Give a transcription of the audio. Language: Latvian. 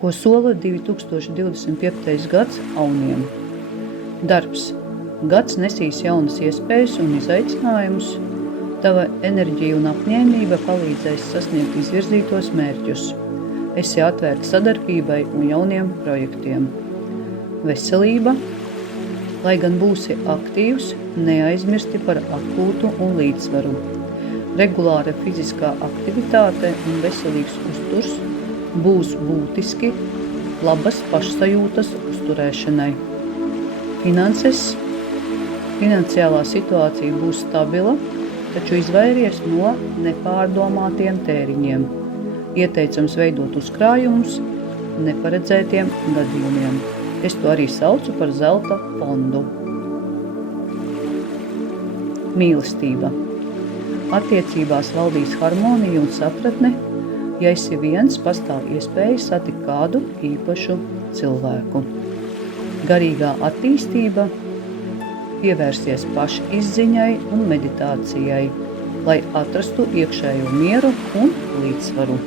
Ko sola 2025. gads Auniem. Darbs. Gads nesīs jaunas iespējas un izaicinājumus. Tava enerģija un apņēmība palīdzēs sasniegt izvirzītos mērķus. Esi atvērts sadarbībai un jauniem projektiem. Veselība. Lai gan būsi aktīvs, neaizmirsti par atpūtu un līdzsvaru. Regulāra fiziskā aktivitāte un veselīgs uzturs būs būtiski labas pašsajūtas uzturēšanai. Finanses. Finansiālā situācija būs stabila, taču izvairies no nepārdomātiem tēriņiem. Ieteicams veidot uzkrājumus neparedzētiem gadījumiem. Es to arī saucu par zelta fondu. Mīlestība. Attiecībās valdīs harmonija un sapratne. Ja esi viens, pastāv iespēja satikt kādu īpašu cilvēku. Garīgā attīstība. Pievērsies pašizziņai un meditācijai, lai atrastu iekšējo mieru un līdzsvaru.